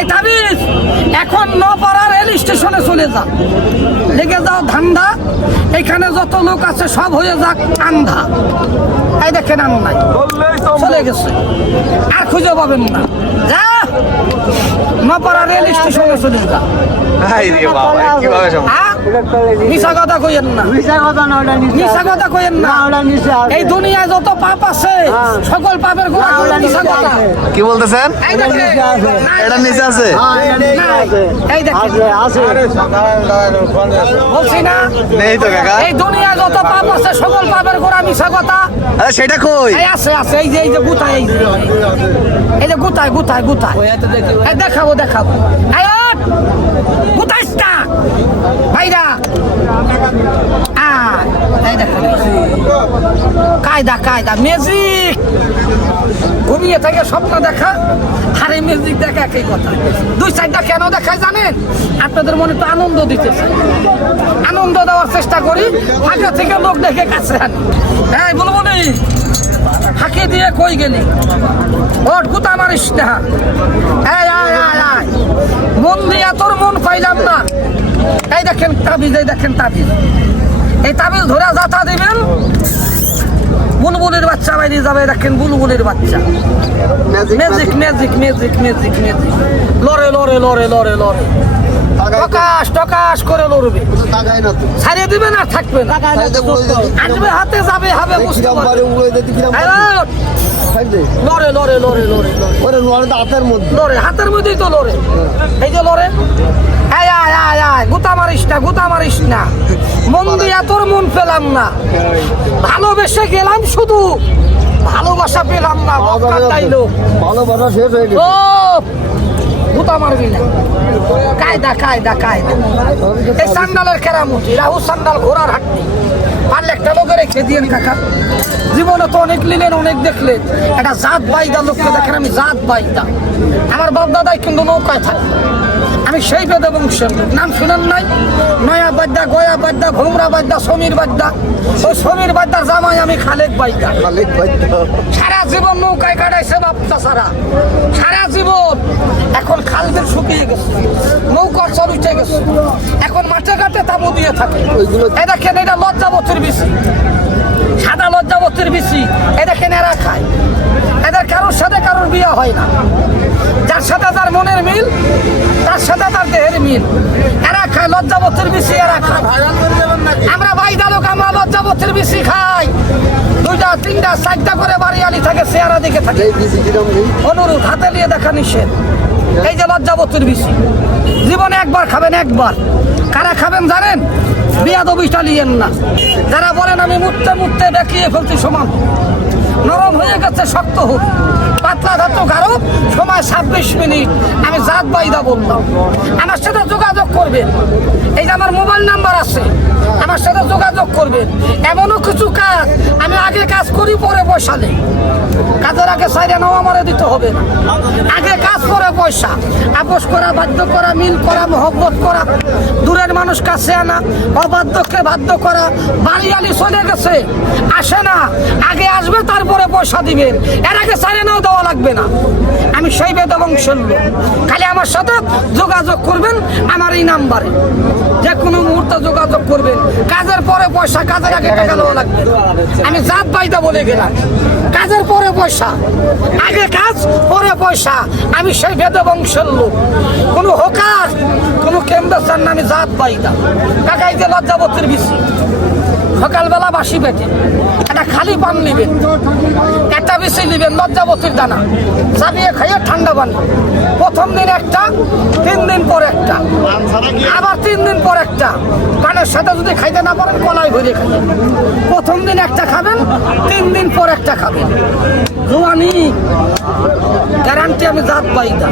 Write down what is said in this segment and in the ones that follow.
এই তাবিজ! এখন নপাড়া রেল স্টেশনে চলে যা। লেগে যাও ধান্দা এখানে যত লোক আছে সব হয়ে যাক আন্ধা। এই দেখেন আন নাই। চলে গেছে। আর খুঁজে পাবেন না। যা! নপাড়া রেল স্টেশনে চলে যা। কীভাবে? মিশা কথা কইেন না। মিশা কথা না ওটা নিচে মিশা কথা কইেন না ওটা এই দুনিয়ায় যত পাপ আছে হ্যাঁ। সকল পাপের গোড়া ওটা মিশা কথা কি বলতেছেন? এটা নিচে আছে? হ্যাঁ, এই দেখেন। আছে, আছে। বলছি না। নেই তো কাকা। এই দুনিয়ায় যত পাপ আছে সকল পাপের গোড়া মিশা কথা আরে সেটা কই? এই আছে আছে। এই যে এই যে গুতায় এই যে। এই যে গুতায় গুতায় গুতায়। এই দেখাবো দেখাবো। এই ওঠ! গুতাইস না ভাইরা আয়, এই দেখেন কায়দা কায়দা ম্যাজিক ঘুমিয়ে থেকে স্বপ্ন দেখা। আর এই ম্যাজিক দেখা একই কথা। দুই সাইডটা কেন দেখায় জানেন? আপনাদের মনে তো আনন্দ দিতেছে। আনন্দ দেওয়ার চেষ্টা করি ফাঁকা থেকে লোক দেখে কাছে হ্যাঁ বলব নি ফাঁকি দিয়ে কই গেলি? ওট কুতা মারিস না। এই, আয় আয় আয়। মন দিয়া তোর মন পাইলাম না। এই দেখেন তাবিজ, এই দেখেন তাবিজ। এই তামিল ধরে যাতা দিবেন। বুলবুলের বাচ্চা বাইরে যাবে দেখেন বুলবুলের বাচ্চা। Magic magic magic magic magic লড়ে লড়ে লড়ে লড়ে লড়ে। টকাশ টকাশ করে লড়বে। ছাড়িয়ে দিবে না থাকবে না। আসবে হাতে যাবে হবে বুঝতে লড়ে লড়ে! লড়ে লড়ে লড়ে লড়ে তো হাতের মধ্যে। লড়ে হাতের মধ্যেই তো লড়ে এই যে লড়ে আয় আয় আয় আয় গুতা মারিস না গুতা মারিস না। মন দিয়া তোর মন পেলাম না। ভালোবেসে গেলাম শুধু। ভালোবাসা পেলাম না ভালোবাসা শেষ হয়ে ও গুতা মারবি না। কায়দা কায়দা কায়দা। এই সান্ডালের কেরামতি রাহু সান্ডাল ঘোড়ার হাটটি। পারলে একটা লোকে রেখে দিয়েন কাকা। জীবনে তো অনেক নিলেন অনেক দেখলেন একটা জাত বাইদা লোককে দেখেন আমি জাত বাইদা। আমার বাপ দাদাই কিন্তু নৌকায় থাকে। আমি সেই বেদে বংশের। নাম শুনেন নাই? নয়া বাদ্যা গয়া বাদ্যা ঘুমরা বাদ্যা সমীর বাদ্যা ওই সমীর বাদ্যার জামাই আমি বাইদা সারা জীবন নৌকায় কাটাইছে বাপ্তা সারা সারা জীবন। এখন খালদের শুকিয়ে গেছে। নৌকা চল উঠে গেছে। এখন মাঠে ঘাটে তাবু দিয়ে থাকে। এই দেখেন এটা লজ্জাবতীর বেশি। সাদা লজ্জাবতীর বেশি। এই দেখেন এরা খায়। এদের কারোর সাথে কারোর বিয়ে হয় না। যার সাথে তার মনের মিল তার সাথে তার দেহের মিল। এরা খায় লজ্জাবতীর বেশি এরা খায়। আমরা বাইদা লোক আমরা লজ্জাবতীর বেশি খাই। তিনটা চারটা করে বাড়ি আলি থাকে চেহারা দিকে থাকে। অনুরোধ হাতে নিয়ে দেখা নিষেধ। এই যে লজ্জাবতীর বেশি জীবনে একবার খাবেন একবার। কারা খাবেন জানেন? বিয়া দবিটা নিয়েন না। যারা বলেন আমি মুততে মুততে দেখিয়ে ফেলছি সমান। নরম হয়ে গেছে, শক্ত হোক পাতলা ধাতু গাঢ়, সময় ছাব্বিশ মিনিট। আমি জাত বাইদা বললাম। আমার সাথে যোগাযোগ করবেন। এই যে আমার মোবাইল নাম্বার আছে, আমার সাথে যোগাযোগ করবেন। এমনও কিছু কাজ আমি আগে কাজ করি পরে পয়সা কাজের আগে সাইডে নেওয়া মারে দিতে হবে আগে কাজ করে পয়সা। আপোষ করা, বাধ্য করা, মিল করা, মহব্বত করা। দূরের মানুষ কাছে আনা, অবাধ্যকে বাধ্য করা। বাড়িয়ালি চলে গেছে। আসে না। আগে আসবে তারপরে পয়সা দিবেন। এর আগে সাইডে নাও দেওয়া লাগবে না। আমি সেই বেদ বংশের লোক খালি আমার সাথে যোগাযোগ করবেন আমার এই নাম্বারে। যে কোনো মুহূর্তে যোগাযোগ করবেন। কাজের পরে পয়সা, কাজের আগে টাকা দেওয়া লাগবে। আমি জাত বাইদা বলে গেলাম। কাজের পরে পয়সা, আগে কাজ, পরে পয়সা। আমি সেই বেদ বংশের লোক কোনো হোকার, কোনো কেন্দ্র না, আমি জাত বাইদা কাকাই যে লজ্জাবতীর বেশি সকালবেলা বাসি পেটে। একটা খালি পান নিবেন। একটা বেশি নিবেন, লজ্জাবতীর দানা। চাপিয়ে খাইয়ে ঠান্ডা পানি। প্রথম দিন একটা, তিন দিন পর একটা। আবার তিন দিন পর একটা। পানের সাথে যদি খাইতে না পারেন, কলাই ভরে খাইয়ে। প্রথম দিন একটা খাবেন, তিন দিন পর একটা খাবেন। জোয়ানি গ্যারান্টি আমি জাত পাই না।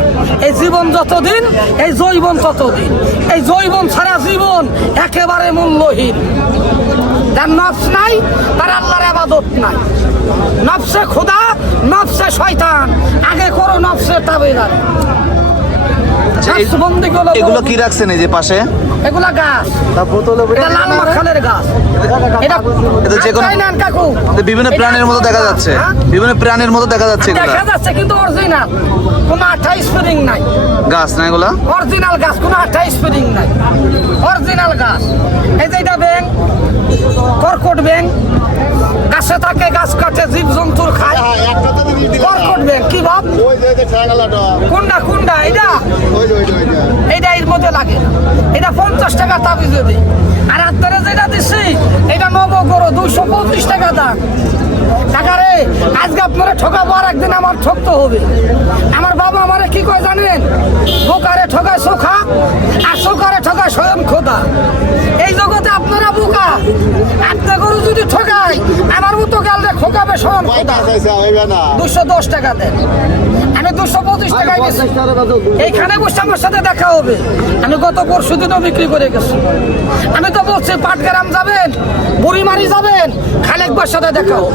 এই জীবন যতদিন, এই জৈবন ততদিন। এই জৈবন ছাড়া জীবন একেবারে মূল্যহীন। যার নফস নাই তার আল্লাহর আবাদত নাই। নফসে খুদা নফসে শয়তান। আগে করো নফসে তাবেদার এই- এগুলো কি রাখছেন এই যে পাশে? এগুলা গাছ। এটা লাল মাখানের গাছ। এটা এটা যে কোনো- কাকু। বিভিন্ন প্রাণীর মতো দেখা যাচ্ছে। হ্যাঁ? বিভিন্ন প্রাণীর মতো দেখা যাচ্ছে দেখা যাচ্ছে কিন্তু অরিজিনাল কোনো আঠা স্প্রিং নাই। গাছ না এগুলা? অরিজিনাল গাছ কোনো আঠা স্প্রিং নাই। অরিজিনাল গাছ। এই যে এটা ব্যাং কর্কট ব্যাং গাছে থাকে গাছ কাটে জীব জন্তুর খায় কর্কট ব্যাং কি ভাব? কোনটা কোনটা এটা এইটা এর মধ্যে লাগে এটা পঞ্চাশ টাকা তাবিজ যদি। আর আপনারা যেটা দিচ্ছি এটা নব করো দুইশো পঁচিশ টাকা দাম। টাকা রে আজকে আপনারা ঠকাবো আর একদিন আমার ঠকতে হবে। আমার বাবা আমারে কি কয় জানেন? বোকারে ঠকায় সোখা আর সোখারে ঠকায় স্বয়ং খোদা। যদি ঠকায় আমার মতো দুশো দশ টাকা দেন আমি দুশো পঁচিশ টাকায় গেছি এইখানে বসে আমার সাথে দেখা হবে। আমি গত পরশু দিনও বিক্রি করে গেছি। আমি তো বলছি পাটগ্রাম যাবেন বুড়িমারি যাবেন খালেকবার সাথে দেখা হোক।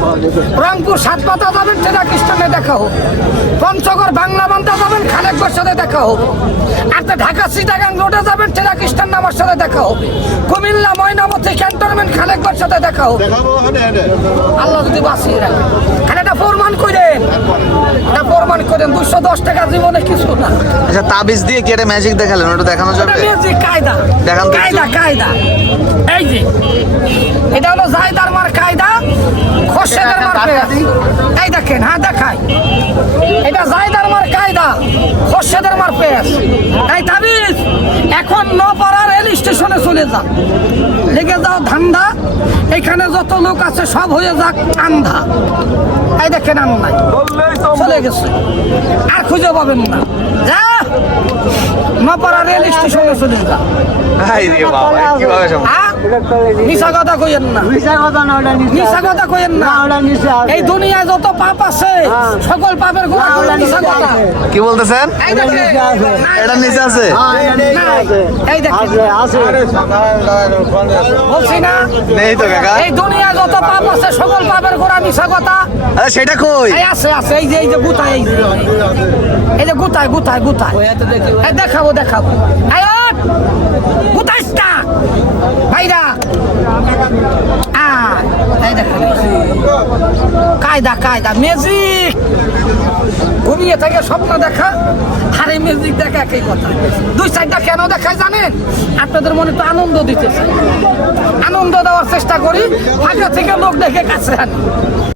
রংপুর সাতপাতা যাবেন টেরা খ্রিস্টানে দেখা হোক। পঞ্চগড় বাংলা বান্ধা যাবেন খালেকবার সাথে দেখা হোক। আর তো ঢাকা সিটাগাং রোডে যাবেন টেরা খ্রিস্টান আমার সাথে দেখা হবে কুমিল্লা ময়নামতি ক্যান্টনমেন্ট খালেকবার সাথে দেখা হোক আল্লাহ যদি বাঁচিয়ে রাখে। খালি এটা প্রমাণ করেন এটা প্রমাণ করেন দুশো দশ টাকা জীবনে কিছু না। আচ্ছা তাবিজ দিয়ে কি এটা ম্যাজিক দেখালেন? ওটা দেখানো যাবে? মিউজিক কায়দা। দেখান কায়দা কায়দা। এই যে এটা হলো জায়দার মার কায়দা খোরশেদের মার। এই দেখেন হ্যাঁ দেখাই। এটা জায়দার মার কায়দা খোরশেদের চলে যা লেগে যাও ধান্দা এখানে যত লোক আছে সব হয়ে যাক আন্ধা। এই দেখেন আন নাই। চলে গেছে। আর খুঁজে পাবেন না। যা! নপাড়া রেল স্টেশনে চলে যা। হ্যাঁ? কথা কইেন না। মিশা কথা কইেন না। এই দুনিয়ায় যত পাপ আছে সকল পাপের গোড়া মিশা কথা। কি বলতেছেন? এই এটা নিচে আছে? এই দেখেন। বলছি না। নেই তো কাকা। এই দুনিয়ায় যত পাপ আছে সকল পাপের গোড়া মিশা কথা। আরে সেটা কই? এই আছে আছে। এই যে এই যে গুতায় এই যে। এই যে গুতায় গুতায় গুতায়। দেখাবো দেখাবো। এই গুতাইস ভাইরা কায়দা কায়দা ম্যাজিক ঘুমিয়ে থেকে স্বপ্ন দেখা। আর এই দেখা একই কথা। দুই সাইডটা কেন দেখায় জানেন? আপনাদের মনে তো আনন্দ দিতে আনন্দ দেওয়ার চেষ্টা করি। আগে থেকে লোক দেখে কাছে আনি।